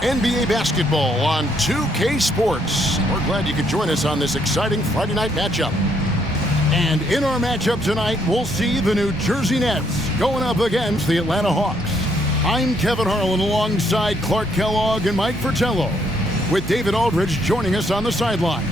NBA basketball on 2K Sports. We're glad you could join us on this exciting Friday night matchup. And in our matchup tonight, we'll see the New Jersey Nets going up against the Atlanta Hawks. I'm Kevin Harlan alongside Clark Kellogg and Mike Fratello, with David Aldridge joining us on the sidelines.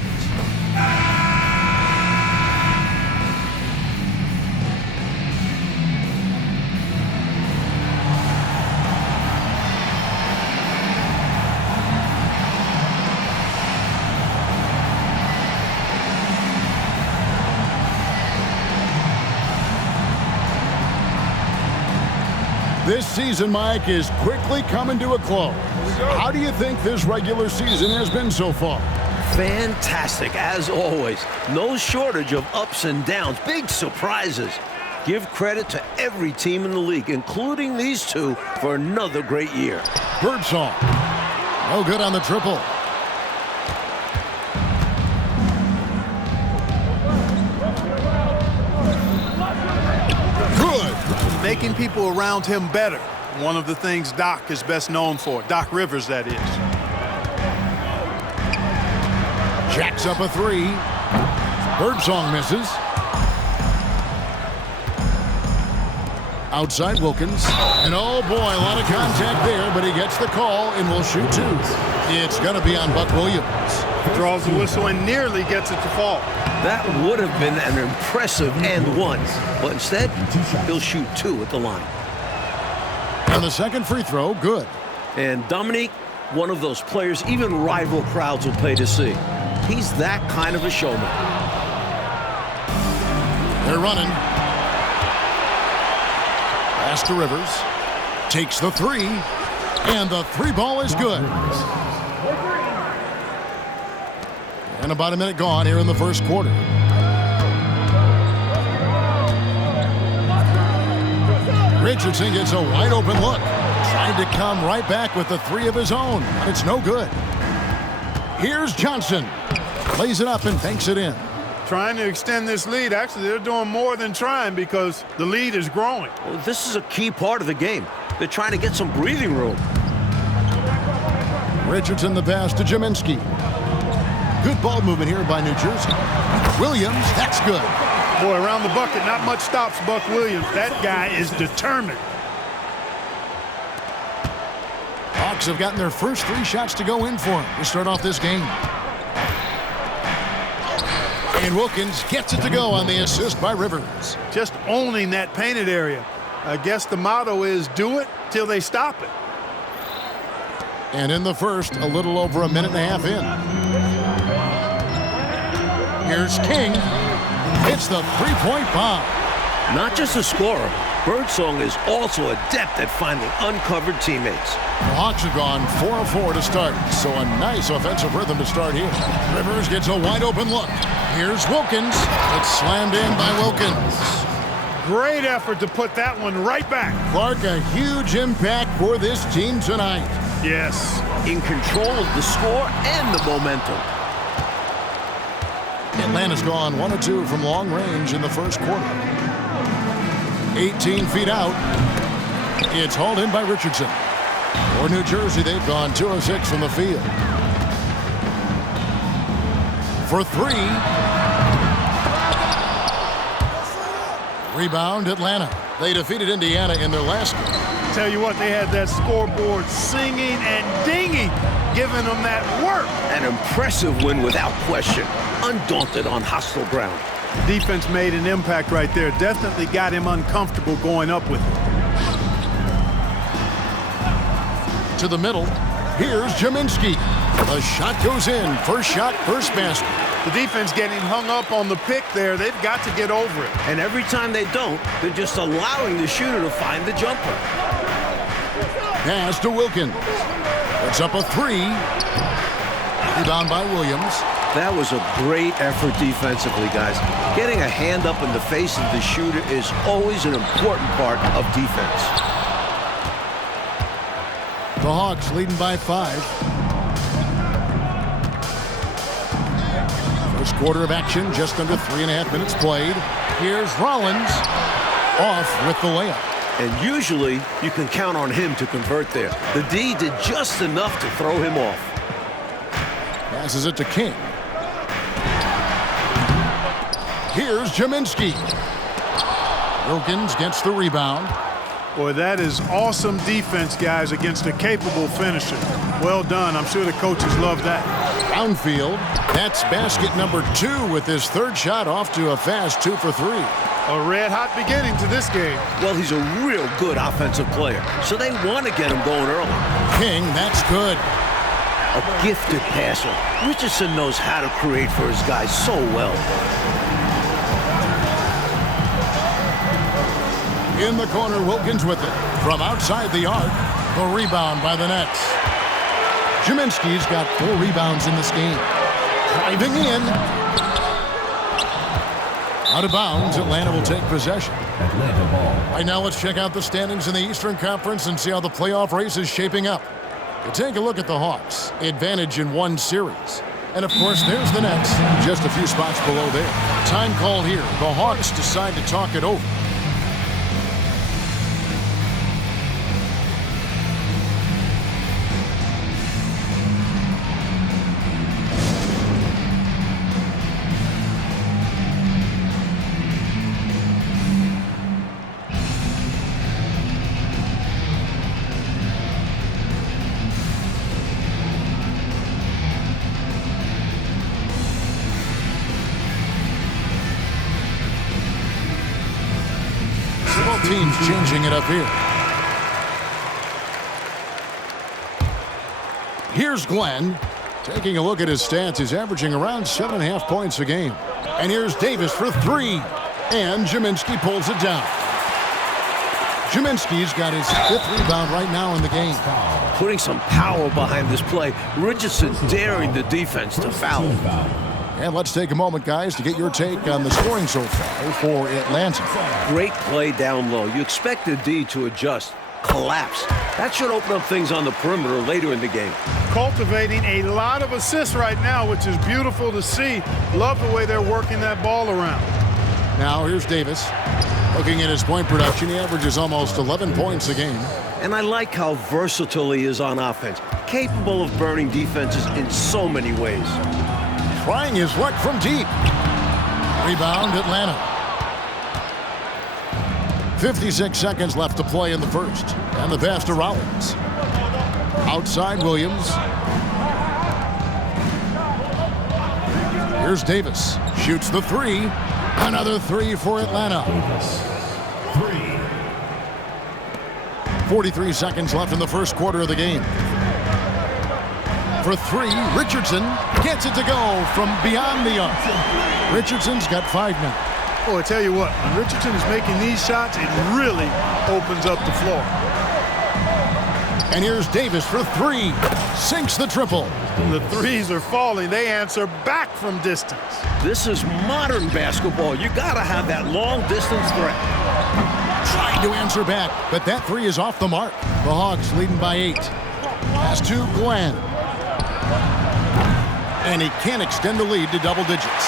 This season, Mike, is quickly coming to a close. How do you think this regular season has been so far? Fantastic, as always. No shortage of ups and downs, big surprises. Give credit to every team in the league, including these two, for another great year. Birdsong. No good on the triple. Making people around him better. One of the things Doc is best known for. Doc Rivers, that is. Jacks up a three. Birdsong misses. Outside Wilkins. And oh boy, a lot of contact there, but he gets the call and will shoot two. It's going to be on Buck Williams. Draws the whistle and nearly gets it to fall. That would have been an impressive and one, but instead, he'll shoot two at the line. And the second free throw, good. And Dominique, one of those players even rival crowds will pay to see. He's that kind of a showman. They're running. Pass to Rivers. Takes the three. And the three ball is good. And about a minute gone here in the first quarter. Richardson gets a wide open look. Trying to come right back with the three of his own. It's no good. Here's Johnson. Plays it up and banks it in. Trying to extend this lead. Actually, they're doing more than trying because the lead is growing. Well, this is a key part of the game. They're trying to get some breathing room. Richardson the pass to Jaminski. Good ball movement here by New Jersey. Williams, that's good. Boy, around the bucket, not much stops Buck Williams. That guy is determined. Hawks have gotten their first three shots to go in for him to start off this game. And Wilkins gets it to go on the assist by Rivers. Just owning that painted area. I guess the motto is do it till they stop it. And in the first, a little over a minute and a half in. Here's King. It's the three-point bomb. Not just a scorer, Birdsong is also adept at finding uncovered teammates. The Hawks have gone 4 of 4 to start, so a nice offensive rhythm to start here. Rivers gets a wide open look. Here's Wilkins. It's slammed in by Wilkins. Great effort to put that one right back. Clark, a huge impact for this team tonight. Yes. In control of the score and the momentum. Atlanta's gone 1 of 2 from long range in the first quarter. 18 feet out. It's hauled in by Richardson. For New Jersey, they've gone 2 of 6 from the field. For three. Rebound, Atlanta. They defeated Indiana in their last game. Tell you what, they had that scoreboard singing and dinging, giving them that work. An impressive win without question. Undaunted on hostile ground. Defense made an impact right there. Definitely got him uncomfortable going up with it. To the middle. Here's Jaminski. The shot goes in. First shot, first basket. The defense getting hung up on the pick there. They've got to get over it. And every time they don't, they're just allowing the shooter to find the jumper. Pass to Wilkins. It's up a three. Rebound by Williams. That was a great effort defensively, guys. Getting a hand up in the face of the shooter is always an important part of defense. The Hawks leading by 5. First quarter of action, just under 3.5 minutes played. Here's Rollins off with the layup. And usually, you can count on him to convert there. The D did just enough to throw him off. Passes it to King. Here's Jaminski. Wilkins gets the rebound. Boy, that is awesome defense, guys, against a capable finisher. Well done. I'm sure the coaches love that. Downfield. That's basket number 2 with his third shot off to a fast 2 for 3. A red-hot beginning to this game. Well, he's a real good offensive player, so they want to get him going early. King, that's good. A gifted passer. Richardson knows how to create for his guys so well. In the corner, Wilkins with it. From outside the arc, the rebound by the Nets. Jaminski's got 4 rebounds in this game. Driving in. Out of bounds, Atlanta will take possession. Atlanta ball. Right now, let's check out the standings in the Eastern Conference and see how the playoff race is shaping up. You take a look at the Hawks. Advantage in 1 series. And, of course, there's the Nets, just a few spots below there. Time call here. The Hawks decide to talk it over. Teams changing it up here. Here's Glenn. Taking a look at his stats, he's averaging around 7.5 points a game. And here's Davis for 3. And Jaminski pulls it down. Jaminski's got his 5th rebound right now in the game. Putting some power behind this play. Richardson daring the defense to foul. And let's take a moment, guys, to get your take on the scoring so far for Atlanta. Great play down low. You expect the D to adjust, collapse. That should open up things on the perimeter later in the game. Cultivating a lot of assists right now, which is beautiful to see. Love the way they're working that ball around. Now here's Davis. Looking at his point production, he averages almost 11 points a game. And I like how versatile he is on offense. Capable of burning defenses in so many ways. Trying his luck from deep. Rebound, Atlanta. 56 seconds left to play in the first. And the pass to Rollins. Outside Williams. Here's Davis. Shoots the 3. Another 3 for Atlanta. Davis. 3. 43 seconds left in the first quarter of the game. For 3, Richardson gets it to go from beyond the arc. Richardson's got 5 now. Oh, I tell you what, when Richardson is making these shots, it really opens up the floor. And here's Davis for 3. Sinks the triple. The threes are falling. They answer back from distance. This is modern basketball. You gotta have that long distance threat. Trying to answer back, but that 3 is off the mark. The Hawks leading by 8. Pass to Glenn. And he can't extend the lead to double digits.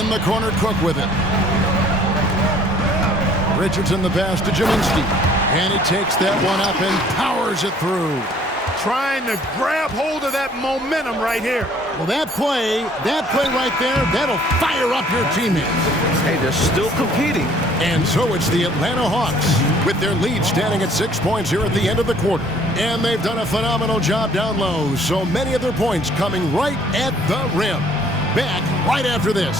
In the corner, Cook with it. Richardson the pass to Jaminski. And he takes that one up and powers it through. Trying to grab hold of that momentum right here. Well, that play right there, that'll fire up your teammates. Hey, they're still competing. And so it's the Atlanta Hawks with their lead standing at 6 points here at the end of the quarter. And they've done a phenomenal job down low. So many of their points coming right at the rim. Back right after this.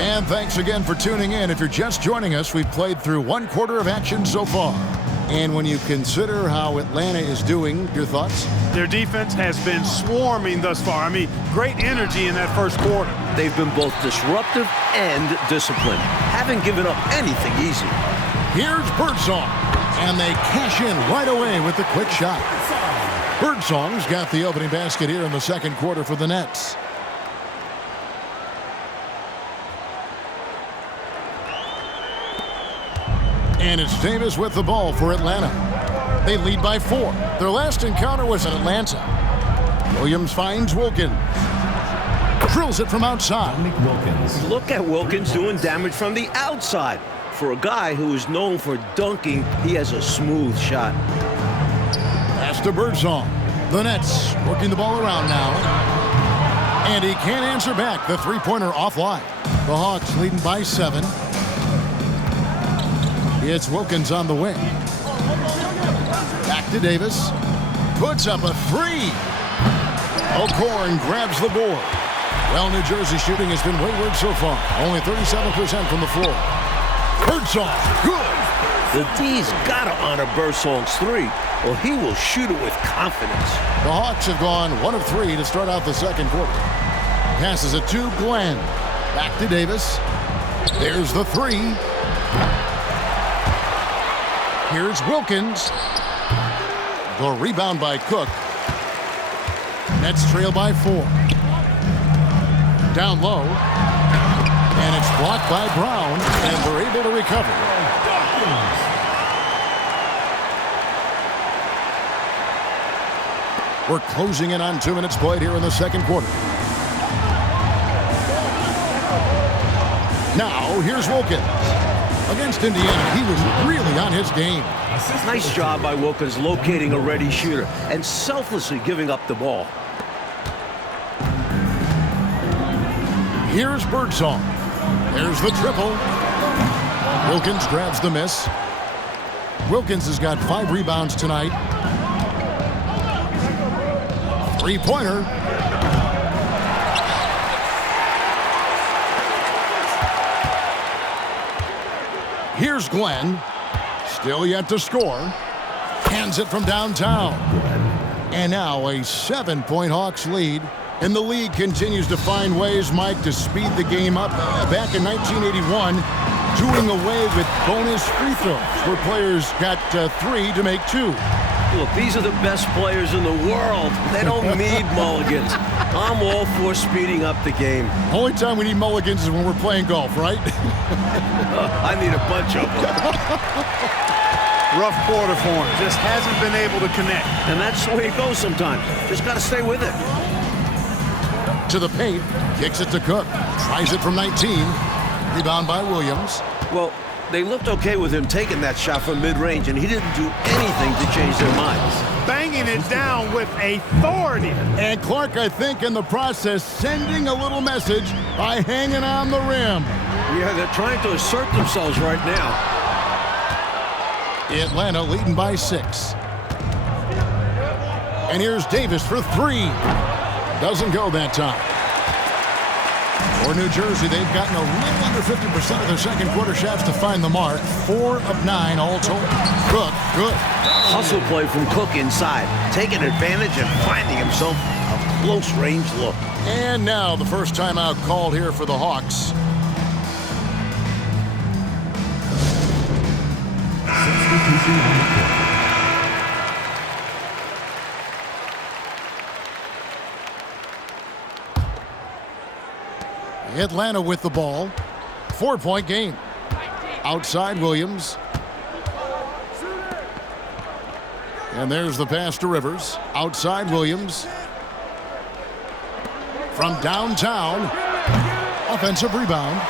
And thanks again for tuning in. If you're just joining us, we've played through 1 quarter of action so far. And when you consider how Atlanta is doing, your thoughts? Their defense has been swarming thus far. I mean, great energy in that first quarter. They've been both disruptive and disciplined. Haven't given up anything easy. Here's Birdsong, and they cash in right away with the quick shot. Birdsong's got the opening basket here in the second quarter for the Nets. And it's Davis with the ball for Atlanta. They lead by 4. Their last encounter was in Atlanta. Williams finds Wilkins. Drills it from outside. Wilkins. Look at Wilkins doing damage from the outside. For a guy who is known for dunking, he has a smooth shot. Pass to Birdsong. The Nets working the ball around now. And he can't answer back. The three-pointer offline. The Hawks leading by 7. It's Wilkins on the wing. Back to Davis. Puts up a 3. O'Corn grabs the board. Well, New Jersey shooting has been wayward so far. Only 37% from the floor. Birdsong, good. The D's gotta honor Birdsong's 3, or he will shoot it with confidence. The Hawks have gone 1 of 3 to start out the second quarter. Passes it to Glenn. Back to Davis. There's the 3. Here's Wilkins. The rebound by Cook. Nets trail by 4. Down low. And it's blocked by Brown, and they're able to recover. We're closing in on 2 minutes played here in the second quarter. Now, here's Wilkins. Against Indiana, he was really on his game. Nice job by Wilkins locating a ready shooter and selflessly giving up the ball. Here's Birdsong. There's the triple. Wilkins grabs the miss. Wilkins has got 5 rebounds tonight. Three-pointer. Here's Glenn. Still yet to score. Hands it from downtown. And now a 7-point Hawks lead. And the league continues to find ways, Mike, to speed the game up. Back in 1981, doing away with bonus free throws, where players got 3 to make 2. Look, these are the best players in the world. They don't need mulligans. I'm all for speeding up the game. Only time we need mulligans is when we're playing golf, right? I need a bunch of them. Rough quarter for him. Just hasn't been able to connect. And that's the way it goes sometimes. Just got to stay with it. To the paint, kicks it to Cook. Tries it from 19. Rebound by Williams. Well, they looked okay with him taking that shot from mid-range, and he didn't do anything to change their minds. Banging it down with authority. And Clark, I think, in the process, sending a little message by hanging on the rim. Yeah, they're trying to assert themselves right now. Atlanta leading by 6. And here's Davis for 3. Doesn't go that time. For New Jersey, they've gotten a little under 50% of their second quarter shots to find the mark. 4 of 9 all told. Cook, good. Hustle play from Cook inside, taking advantage and finding himself a close range look. And now the first timeout called here for the Hawks. Atlanta with the ball. 4-point game. Outside Williams. And there's the pass to Rivers. Outside Williams. From downtown. Offensive rebound.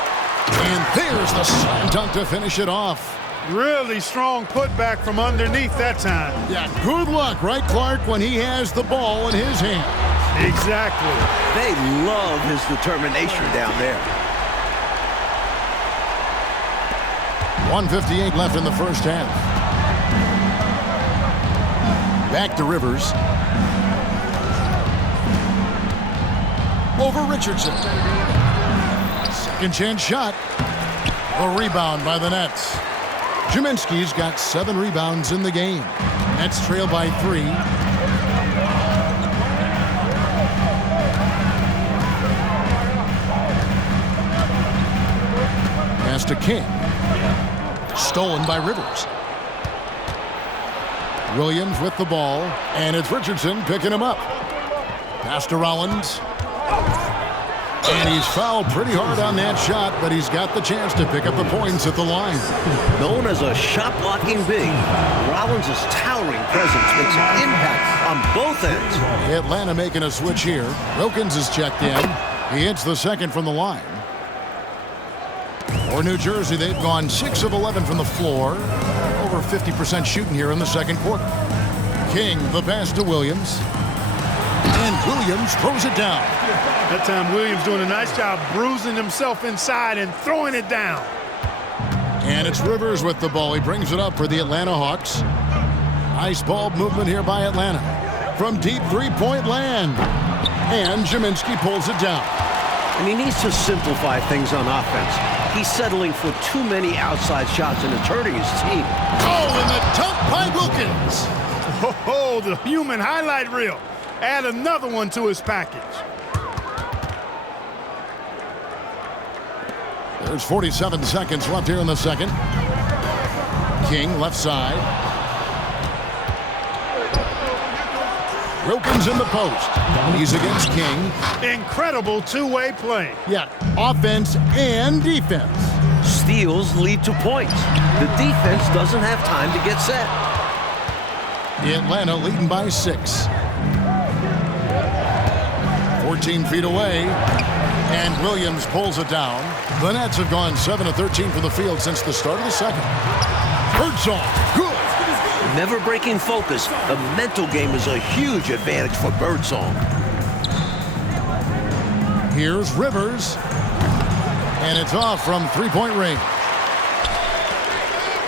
And there's the slam dunk to finish it off. Really strong putback from underneath that time. Yeah, good luck, right, Clark, when he has the ball in his hand. Exactly. They love his determination down there. 1:58 left in the first half. Back to Rivers. Over Richardson. Second chance shot. A rebound by the Nets. Kaminsky's got 7 rebounds in the game. Nets trail by 3. Pass to King. Stolen by Rivers. Williams with the ball, and it's Richardson picking him up. Pass to Rollins. And he's fouled pretty hard on that shot, but he's got the chance to pick up the points at the line. Known as a shot-blocking big, Rollins' towering presence makes an impact on both ends. Atlanta making a switch here. Wilkins is checked in. He hits the second from the line. For New Jersey, they've gone 6 of 11 from the floor. Over 50% shooting here in the second quarter. King, the pass to Williams. And Williams throws it down. That time Williams doing a nice job bruising himself inside and throwing it down. And it's Rivers with the ball. He brings it up for the Atlanta Hawks. Nice ball movement here by Atlanta. From deep three-point land. And Kaminsky pulls it down. And he needs to simplify things on offense. He's settling for too many outside shots and it's hurting his team. Oh, and the dunk by Wilkins. Oh, the human highlight reel. Add another one to his package. There's 47 seconds left here in the second. King, left side. Wilkins in the post. He's against King. Incredible two-way play. Yeah, offense and defense. Steals lead to points. The defense doesn't have time to get set. Atlanta leading by 6. 14 feet away. And Williams pulls it down. The Nets have gone 7 of 13 from the field since the start of the second. Birdsong, good. Never breaking focus. The mental game is a huge advantage for Birdsong. Here's Rivers. And it's off from three-point range.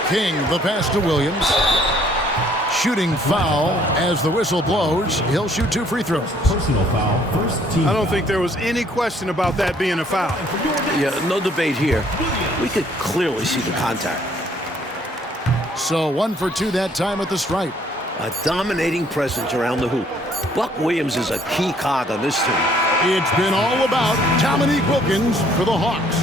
King, the pass to Williams. Shooting foul as the whistle blows. He'll shoot 2 free throws. Personal foul, first team. I don't think there was any question about that being a foul. Yeah, no debate here. We could clearly see the contact. So 1 for 2 that time at the stripe. A dominating presence around the hoop. Buck Williams is a key cog on this team. It's been all about Dominique Wilkins for the Hawks.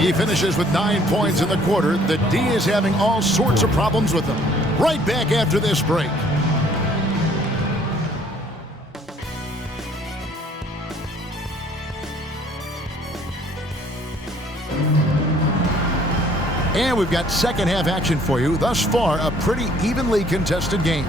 He finishes with 9 points in the quarter. The D is having all sorts of problems with them. Right back after this break. And we've got second half action for you. Thus far, a pretty evenly contested game.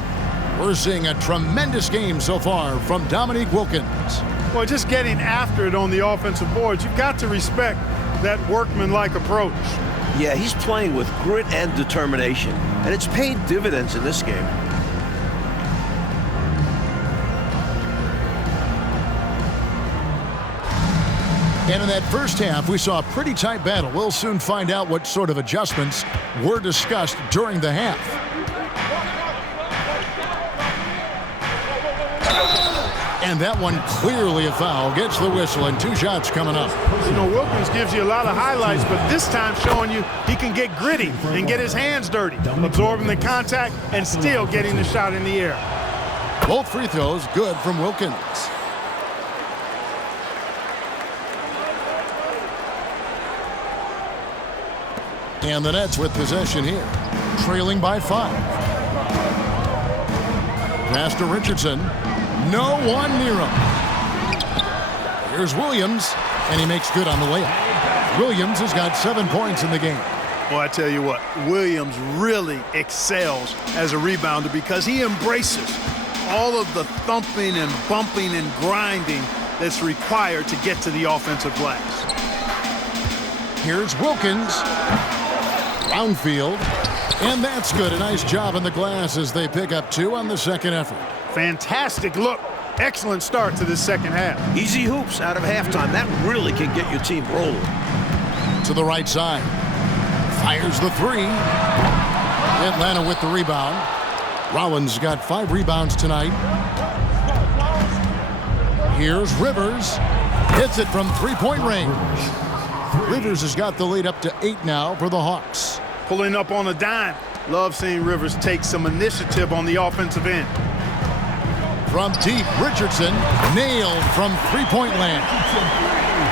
We're seeing a tremendous game so far from Dominique Wilkins. Well, just getting after it on the offensive boards, you've got to respect that workman-like approach. Yeah, he's playing with grit and determination, and it's paid dividends in this game. And in that first half, we saw a pretty tight battle. We'll soon find out what sort of adjustments were discussed during the half. And that one clearly a foul. Gets the whistle and 2 shots coming up. You know, Wilkins gives you a lot of highlights, but this time showing you he can get gritty and get his hands dirty, absorbing the contact and still getting the shot in the air. Both free throws good from Wilkins. And the Nets with possession here, trailing by 5. Pass to Richardson. No one near him. Here's Williams, and he makes good on the layup. Williams has got 7 points in the game. Well, I tell you what, Williams really excels as a rebounder because he embraces all of the thumping and bumping and grinding that's required to get to the offensive glass. Here's Wilkins. Brownfield. And that's good. A nice job on the glass as they pick up 2 on the second effort. Fantastic look. Excellent start to this second half. Easy hoops out of halftime. That really can get your team rolling. To the right side. Fires the 3. Atlanta with the rebound. Rollins got 5 rebounds tonight. Here's Rivers. Hits it from three-point range. Rivers has got the lead up to 8 now for the Hawks. Pulling up on a dime. Love seeing Rivers take some initiative on the offensive end. From deep, Richardson nailed from three-point land.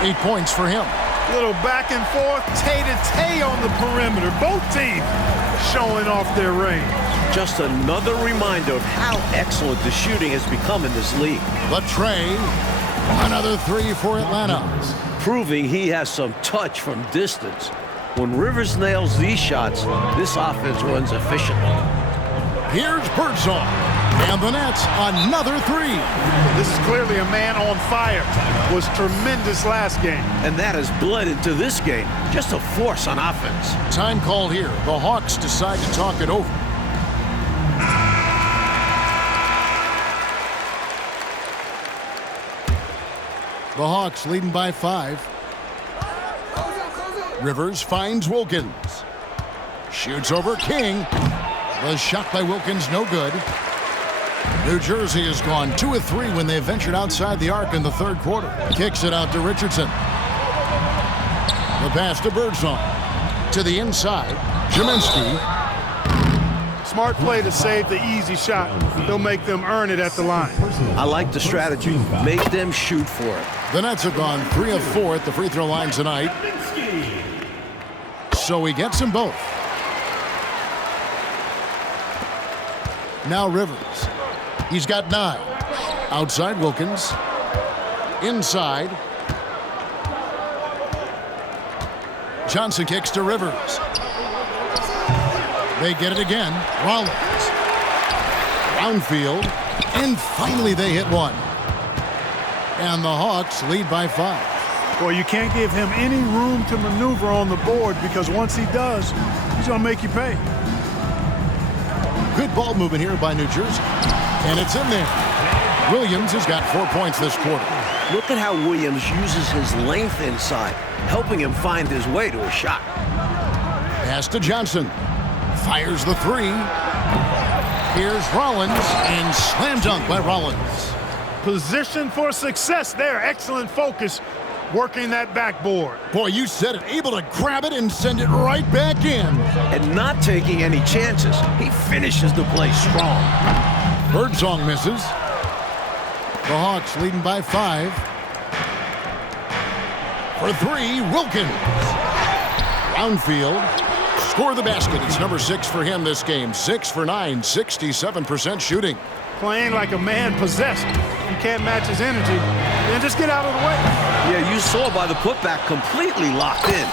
8 points for him. Little back and forth, tay-to-tay on the perimeter. Both teams showing off their range. Just another reminder of how excellent the shooting has become in this league. The tray, another three for Atlanta. Proving he has some touch from distance. When Rivers nails these shots, this offense runs efficiently. Here's Birdsong, and the Nets another three. This is clearly a man on fire. Was tremendous last game. And that has bled into this game. Just a force on offense. Time called here. The Hawks decide to talk it over. The Hawks leading by 5. Rivers finds Wilkins. Shoots over King. The shot by Wilkins no good. New Jersey has gone 2 of 3 when they ventured outside the arc in the third quarter. Kicks it out to Richardson. The pass to Birdsong. To the inside. Jaminsky. Smart play to save the easy shot. They'll make them earn it at the line. I like the strategy. Make them shoot for it. The Nets have gone 3 of 4 at the free throw line tonight. So he gets them both. Now Rivers. He's got 9. Outside Wilkins. Inside. Johnson kicks to Rivers. They get it again. Rollins. Brownfield. And finally they hit one. And the Hawks lead by 5. Well, you can't give him any room to maneuver on the board because once he does, he's going to make you pay. Good ball movement here by New Jersey. And it's in there. Williams has got 4 points this quarter. Look at how Williams uses his length inside, helping him find his way to a shot. Pass to Johnson. Fires the 3. Here's Rollins, and slam dunk by Rollins. Position for success there. Excellent focus working that backboard. Boy, you said it. Able to grab it and send it right back in. And not taking any chances. He finishes the play strong. Birdsong misses. The Hawks leading by 5. For 3, Wilkins. Brownfield. Score the basket. It's number 6 for him this game. 6 for 9, 67% shooting. Playing like a man possessed. You can't match his energy. Then just get out of the way. Yeah, you saw by the putback completely locked in.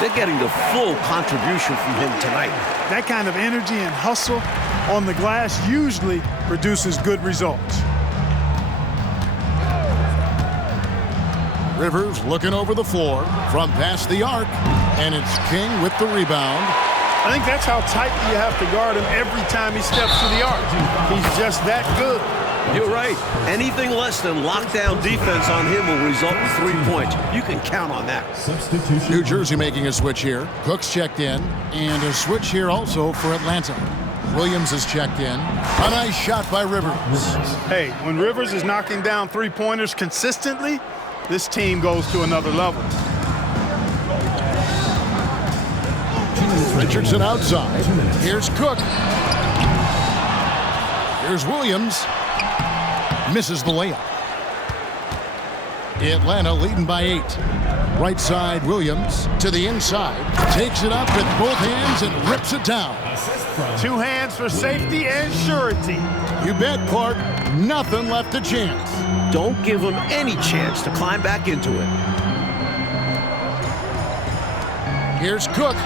They're getting the full contribution from him tonight. That kind of energy and hustle on the glass usually produces good results. Rivers looking over the floor from past the arc, and it's King with the rebound. I think that's how tightly you have to guard him every time he steps to the arc. He's just that good. You're right. Anything less than lockdown defense on him will result in 3 points. You can count on that. Substitution. New Jersey making a switch here. Cook's checked in, and a switch here also for Atlanta. Williams has checked in. A nice shot by Rivers. Hey, when Rivers is knocking down three-pointers consistently, this team goes to another level. Richardson outside. Here's Cook. Here's Williams. Misses the layup. Atlanta leading by 8. Right side, Williams to the inside. Takes it up with both hands and rips it down. 2 hands for safety and surety. You bet, Clark. Nothing left to chance. Don't give him any chance to climb back into it. Here's Cook.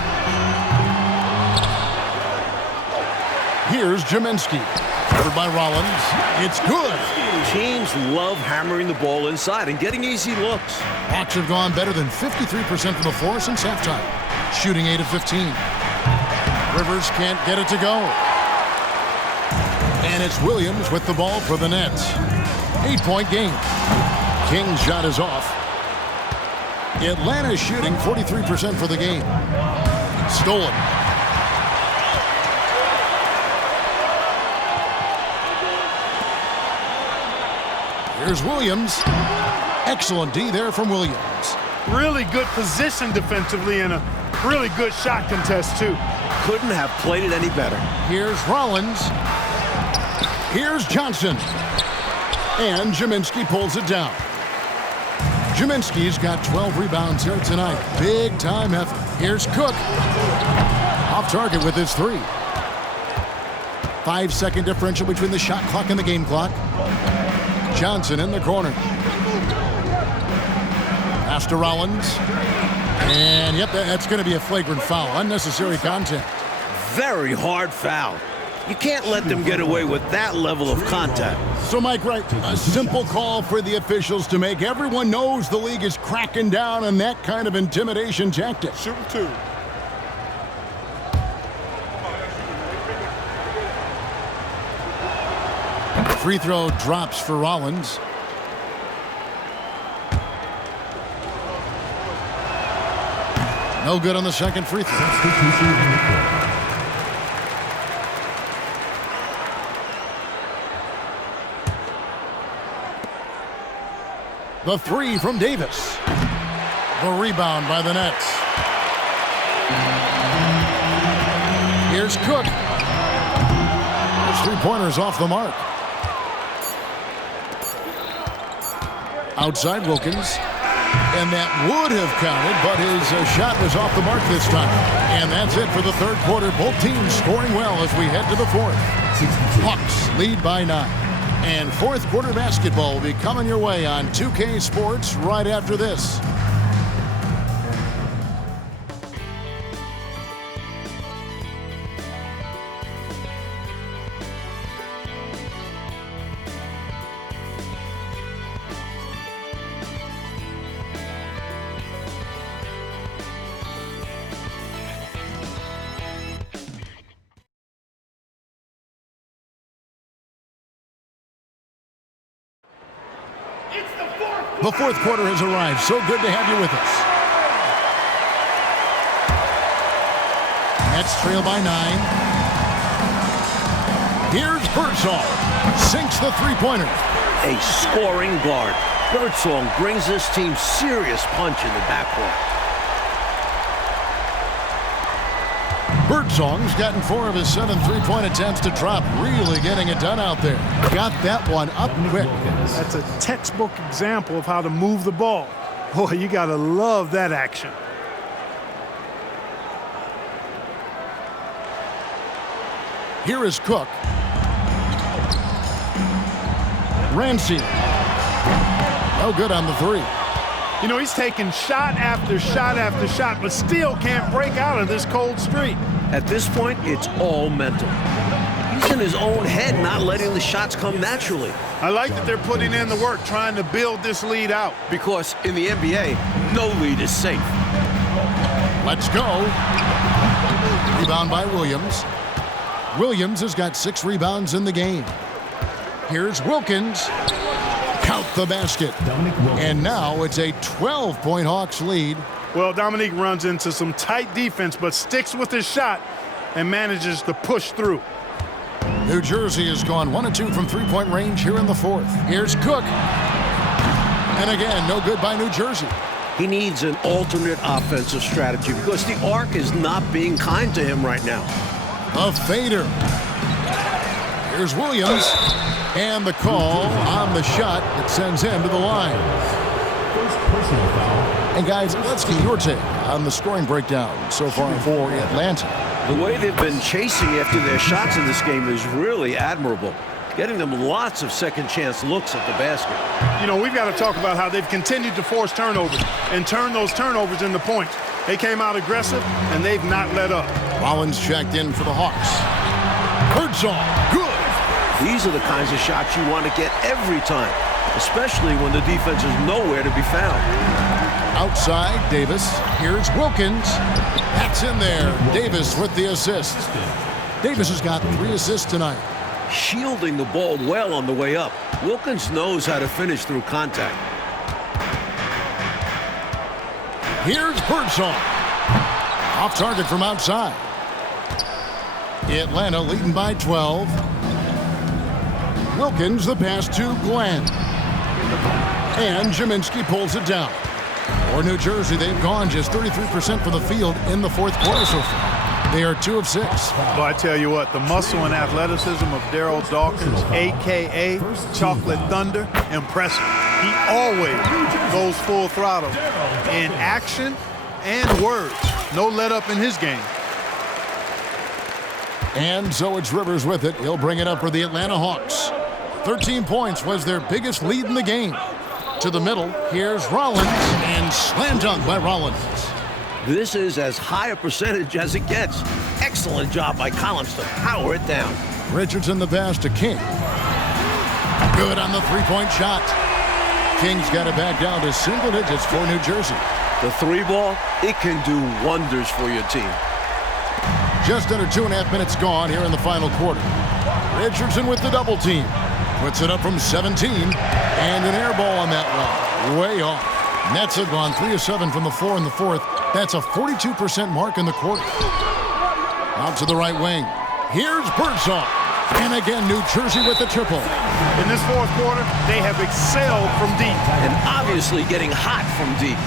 Here's Jaminsky. Covered by Rollins. It's good. Teams love hammering the ball inside and getting easy looks. Hawks have gone better than 53% from the floor since halftime. Shooting 8 of 15. Rivers can't get it to go. And it's Williams with the ball for the Nets. 8-point game. King's shot is off. Atlanta is shooting 43% for the game. Stolen. Here's Williams. Excellent D there from Williams. Really good position defensively and a really good shot contest, too. couldn't have played it any better. Here's Rollins. Here's Johnson. And Jaminski pulls it down. Jaminski's got 12 rebounds here tonight. Big time effort. Here's Cook. Off target with his 3. 5-second differential between the shot clock and the game clock. Johnson in the corner. Pass to Rollins. And yep, that's going to be a flagrant foul. Unnecessary contact. Very hard foul. You can't let them get away with that level of contact. So, Mike Wright, a simple call for the officials to make. Everyone knows the league is cracking down on that kind of intimidation tactic. Shooting 2. Free throw drops for Rollins. No good on the second free throw. Substitution on the court. The 3 from Davis. The rebound by the Nets. Here's Cook. His 3-pointers off the mark. Outside Wilkins. And that would have counted, but his shot was off the mark this time. And that's it for the third quarter. Both teams scoring well as we head to the fourth. Hawks lead by 9. And fourth quarter basketball will be coming your way on 2K Sports right after this. The fourth quarter has arrived. So good to have you with us. Nets trail by 9. Here's Birdsall. Sinks the 3-pointer. A scoring guard. Birdsong brings this team serious punch in the backcourt. Birdsong's gotten 4 of his 7 3-point attempts to drop. Really getting it done out there. Got that one up quick. That's a textbook example of how to move the ball. Boy, you got to love that action. Here is Cook. Ramsey. No good on the 3. You know, he's taking shot after shot after shot, but still can't break out of this cold streak. At this point, it's all mental. He's in his own head, not letting the shots come naturally. I like that they're putting in the work, trying to build this lead out. Because in the NBA, no lead is safe. Let's go. Rebound by Williams. Williams has got 6 rebounds in the game. Here's Wilkins. Count the basket. And now it's a 12-point Hawks lead. Well, Dominique runs into some tight defense, but sticks with his shot and manages to push through. New Jersey has gone 1 of 2 from 3-point range here in the fourth. Here's Cook. And again, no good by New Jersey. He needs an alternate offensive strategy because the arc is not being kind to him right now. A fader. Here's Williams. And the call on the shot that sends him to the line. First personal foul. And guys, let's get your take on the scoring breakdown so far for Atlanta. The way they've been chasing after their shots in this game is really admirable. Getting them lots of second chance looks at the basket. You know, we've got to talk about how they've continued to force turnovers and turn those turnovers into points. They came out aggressive, and they've not let up. Rollins checked in for the Hawks. Birdsall, good. These are the kinds of shots you want to get every time, especially when the defense is nowhere to be found. Outside, Davis. Here's Wilkins. That's in there. Davis with the assist. Davis has got 3 assists tonight. Shielding the ball well on the way up. Wilkins knows how to finish through contact. Here's Birdsall. Off target from outside. Atlanta leading by 12. Wilkins the pass to Glenn. And Jaminski pulls it down. For New Jersey, they've gone just 33% from the field in the fourth quarter so far. They are 2 of 6. Well, I tell you what, the muscle and athleticism of Darryl Dawkins, a.k.a. Chocolate Thunder, impressive. He always goes full throttle in action and words. No let up in his game. And so it's Rivers with it. He'll bring it up for the Atlanta Hawks. 13 points was their biggest lead in the game. To the middle, here's Rollins, and slam dunk by Rollins. This is as high a percentage as it gets. Excellent job by Collins to power it down. Richardson the pass to King. Good on the three-point shot. King's got it back down to single digits for New Jersey. The 3-ball, it can do wonders for your team. Just under 2.5 minutes gone here in the final quarter. Richardson with the double team. Puts it up from 17. And an air ball on that one. Way off. Nets have gone 3 of 7 from the floor in the fourth. That's a 42% mark in the quarter. Out to the right wing. Here's Birdsall. And again, New Jersey with the triple. In this fourth quarter, they have excelled from deep. And obviously getting hot from deep.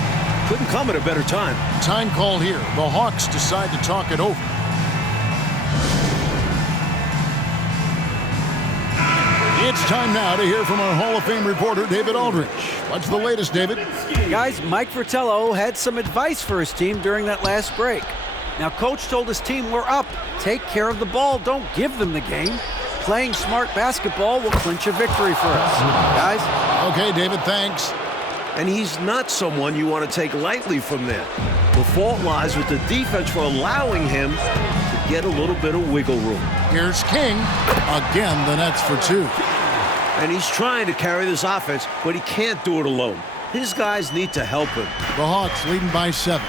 Couldn't come at a better time. Time called here. The Hawks decide to talk it over. It's time now to hear from our Hall of Fame reporter, David Aldridge. What's the latest, David? Guys, Mike Fratello had some advice for his team during that last break. Now, Coach told his team, we're up. Take care of the ball. Don't give them the game. Playing smart basketball will clinch a victory for us. Guys? Okay, David, thanks. And he's not someone you want to take lightly from there. The fault lies with the defense for allowing him to get a little bit of wiggle room. Here's King. Again, the Nets for 2. And he's trying to carry this offense, but he can't do it alone. His guys need to help him. The Hawks leading by 7.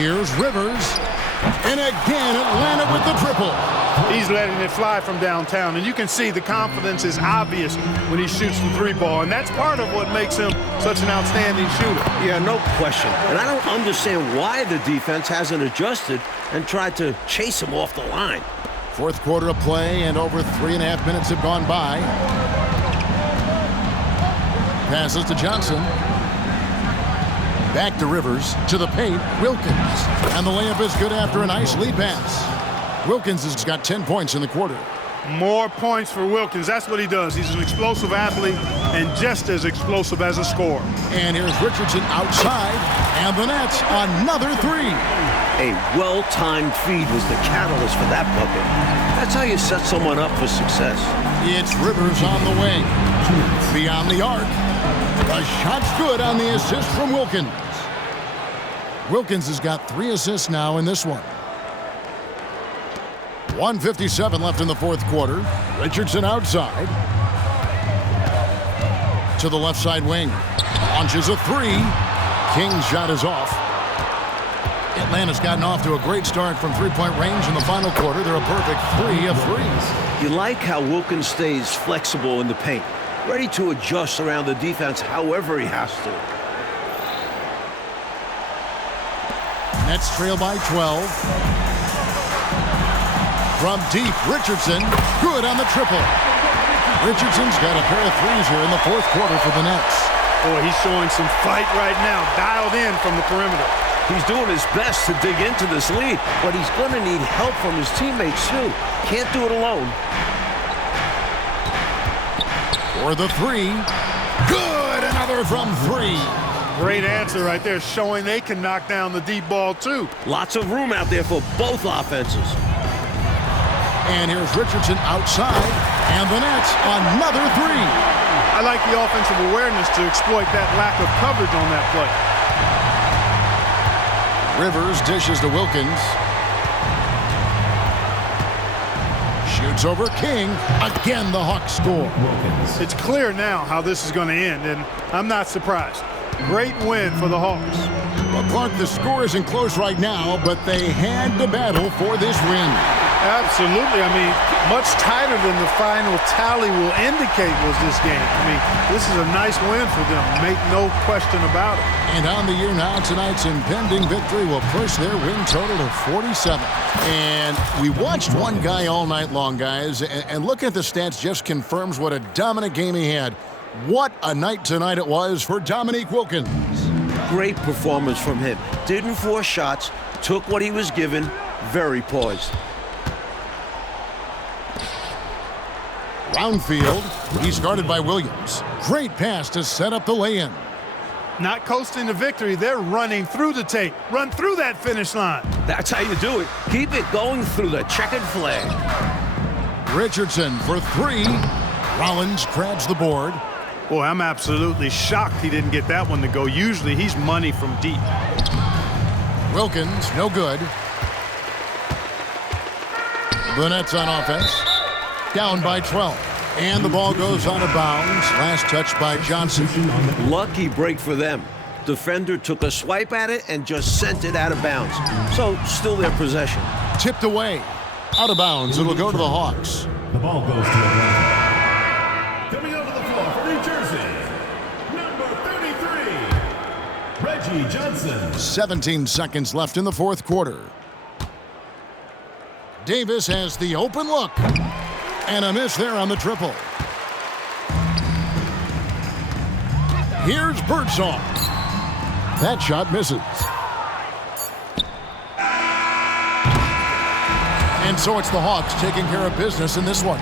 Here's Rivers. And again, Atlanta with the triple. He's letting it fly from downtown, and you can see the confidence is obvious when he shoots the 3-ball, and that's part of what makes him such an outstanding shooter. Yeah, no question. And I don't understand why the defense hasn't adjusted and tried to chase him off the line. Fourth quarter of play, and over 3.5 minutes have gone by. Passes to Johnson. Back to Rivers, to the paint, Wilkins. And the layup is good after a nice lead pass. Wilkins has got 10 points in the quarter. More points for Wilkins. That's what he does. He's an explosive athlete and just as explosive as a scorer. And here's Richardson outside, and the Nets, another 3. A well-timed feed was the catalyst for that bucket. That's how you set someone up for success. It's Rivers on the wing. Beyond the arc. The shot's good on the assist from Wilkins. Wilkins has got 3 assists now in this one. 1:57 left in the fourth quarter. Richardson outside. To the left side wing. Launches a 3. King's shot is off. Atlanta's gotten off to a great start from three-point range in the final quarter. They're a perfect 3 of 3. You like how Wilkins stays flexible in the paint, ready to adjust around the defense however he has to. Nets trail by 12. From deep, Richardson, good on the triple. Richardson's got a pair of 3s here in the fourth quarter for the Nets. Boy, he's showing some fight right now, dialed in from the perimeter. He's doing his best to dig into this lead, but he's going to need help from his teammates, too. Can't do it alone. For the 3. Good! Another from 3. Great answer right there, showing they can knock down the deep ball, too. Lots of room out there for both offenses. And here's Richardson outside, and the Nets, another 3. I like the offensive awareness to exploit that lack of coverage on that play. Rivers dishes to Wilkins. Shoots over King. Again, the Hawks score. It's clear now how this is going to end, and I'm not surprised. Great win for the Hawks. Well, Clark, the score isn't close right now, but they had to battle for this win. Absolutely. I mean, much tighter than the final tally will indicate was this game. I mean, this is a nice win for them. Make no question about it. And on the year now, tonight's impending victory will push their win total to 47. And we watched one guy all night long, guys, and looking at the stats just confirms what a dominant game he had. What a night tonight it was for Dominique Wilkins. Great performance from him. Didn't force shots, took what he was given, very poised. Roundfield, he's guarded by Williams. Great pass to set up the lay-in. Not coasting to victory, they're running through the tape. Run through that finish line. That's how you do it. Keep it going through the checkered flag. Richardson for three. Rollins grabs the board. Boy, I'm absolutely shocked he didn't get that one to go. Usually he's money from deep. Wilkins, no good. The Nets on offense. Down by 12. And the ball goes out of bounds. Last touch by Johnson. Lucky break for them. Defender took a swipe at it and just sent it out of bounds. So, still their possession. Tipped away. Out of bounds. It'll go to the Hawks. The ball goes to Atlanta. Coming over the floor for New Jersey, number 33, Reggie Johnson. 17 seconds left in the fourth quarter. Davis has the open look. And a miss there on the triple. Here's Birdsong. That shot misses. And so it's the Hawks taking care of business in this one.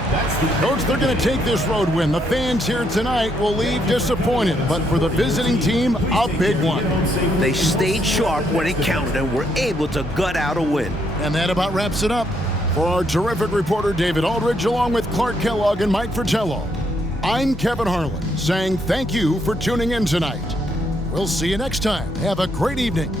Coach, they're going to take this road win. The fans here tonight will leave disappointed, but for the visiting team, a big one. They stayed sharp when it counted and were able to gut out a win. And that about wraps it up. For our terrific reporter, David Aldridge, along with Clark Kellogg and Mike Fratello, I'm Kevin Harlan saying thank you for tuning in tonight. We'll see you next time. Have a great evening.